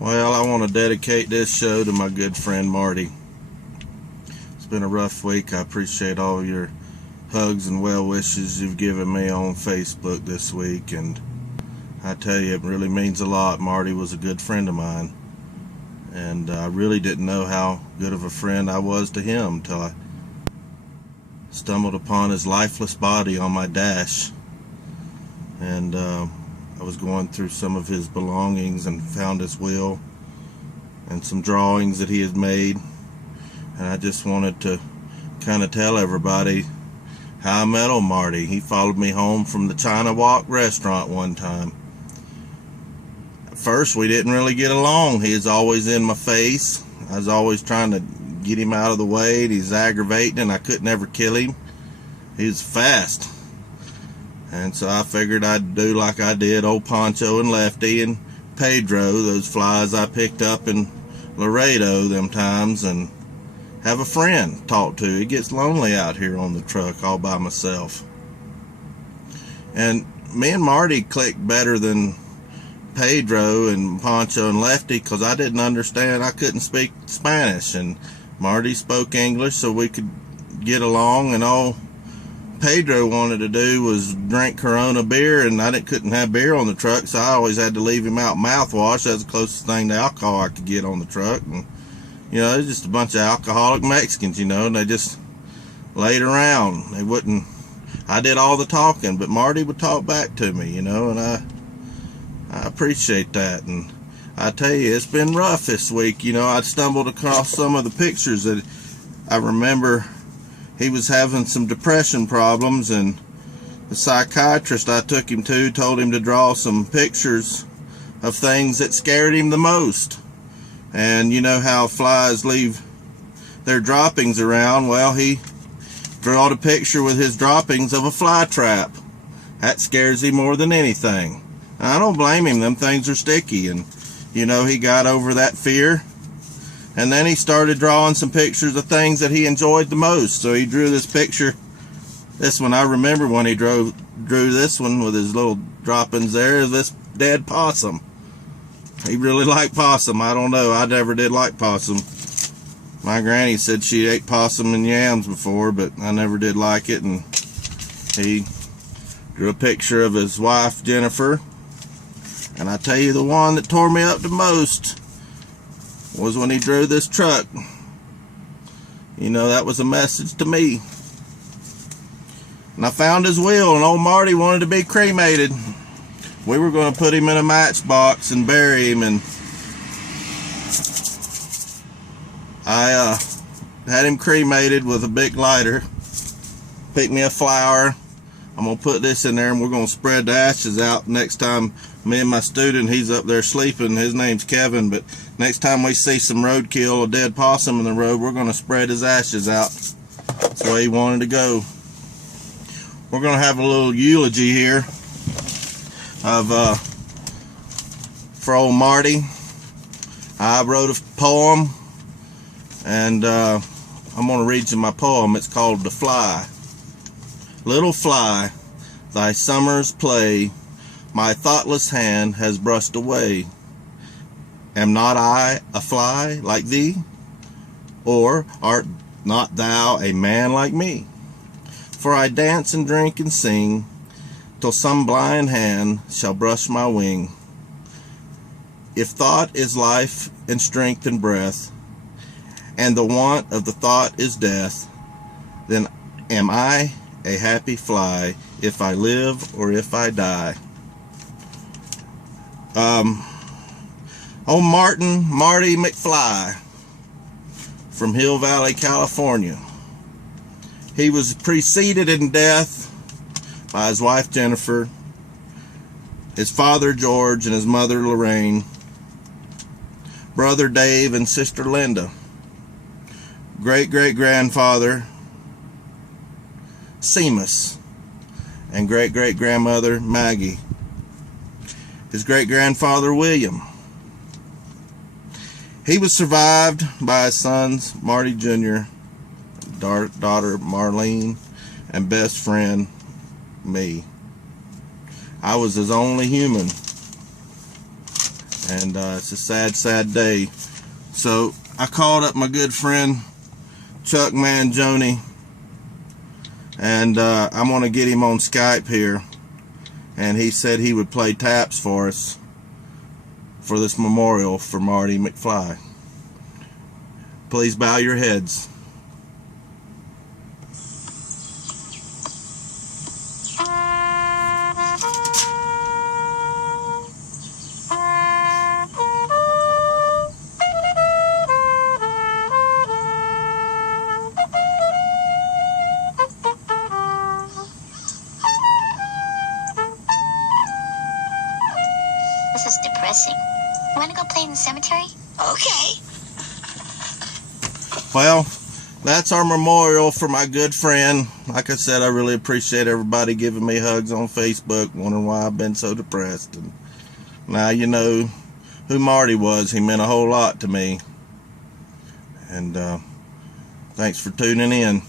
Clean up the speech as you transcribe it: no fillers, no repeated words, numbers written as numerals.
Well, I want to dedicate this show to my good friend Marty. It's been a rough week. I appreciate all your hugs and well wishes you've given me on Facebook this week, and I tell you, it really means a lot. Marty was a good friend of mine, and I really didn't know how good of a friend I was to him till I stumbled upon his lifeless body on my dash, and I was going through some of his belongings and found his will and some drawings that he had made, and I just wanted to kind of tell everybody how I met old Marty. He followed me home from the China Walk restaurant one time. At first we didn't really get along. He was always in my face. I was always trying to get him out of the way, and he's aggravating, and I couldn't ever kill him. He was fast. And so I figured I'd do like I did old Poncho and Lefty and Pedro, those flies I picked up in Laredo them times, and have a friend to talk to. It gets lonely out here on the truck all by myself. And me and Marty clicked better than Pedro and Poncho and Lefty, because I didn't understand. I couldn't speak Spanish, and Marty spoke English, so we could get along. And all Pedro wanted to do was drink Corona beer, and I couldn't have beer on the truck, so I always had to leave him out mouthwash. That's the closest thing to alcohol I could get on the truck. And you know, it's just a bunch of alcoholic Mexicans, you know, and they just laid around. They wouldn't. I did all the talking, but Marty would talk back to me, you know, and I appreciate that. And I tell you, it's been rough this week. You know, I stumbled across some of the pictures that I remember. He was having some depression problems, and the psychiatrist I took him to told him to draw some pictures of things that scared him the most. And you know how flies leave their droppings around? Well, he drew a picture with his droppings of a fly trap. That scares him more than anything. I don't blame him. Them things are sticky, and you know, he got over that fear. And then he started drawing some pictures of things that he enjoyed the most. So he drew this picture. This one, I remember when he drew this one with his little droppings there, this dead possum. He really liked possum. I don't know. I never did like possum. My granny said she ate possum and yams before, but I never did like it. And he drew a picture of his wife, Jennifer. And I tell you, the one that tore me up the most was when he drew this truck. You know, that was a message to me. And I found his will, and old Marty wanted to be cremated. We were going to put him in a matchbox and bury him, and I had him cremated with a big lighter. Pick me a flower. I'm going to put this in there, and we're going to spread the ashes out. Next time, me and my student, he's up there sleeping, his name's Kevin, but next time we see some roadkill, a dead possum in the road, we're going to spread his ashes out. That's the way he wanted to go. We're going to have a little eulogy here of for old Marty. I wrote a poem, and I'm going to read you my poem. It's called The Fly. Little fly, thy summer's play my thoughtless hand has brushed away. Am not I a fly like thee? Or art not thou a man like me? For I dance and drink and sing till some blind hand shall brush my wing. If thought is life and strength and breath, and the want of the thought is death, then am I a happy fly, if I live or if I die. Old Marty McFly from Hill Valley, California. He was preceded in death by his wife Jennifer, his father George, and his mother Lorraine, brother Dave and sister Linda, great-great-grandfather Seamus, and great-great-grandmother Maggie, his great-grandfather William. He was survived by his sons Marty Jr., daughter Marlene, and best friend me. I was his only human, and it's a sad, sad day. So I called up my good friend Chuck Mangione, and I'm going to get him on Skype here, and he said he would play taps for us for this memorial for Marty McFly. Please bow your heads. This is depressing. Wanna go play in the cemetery? Okay. Well, that's our memorial for my good friend. Like I said, I really appreciate everybody giving me hugs on Facebook, wondering why I've been so depressed. And now you know who Marty was. He meant a whole lot to me. And thanks for tuning in.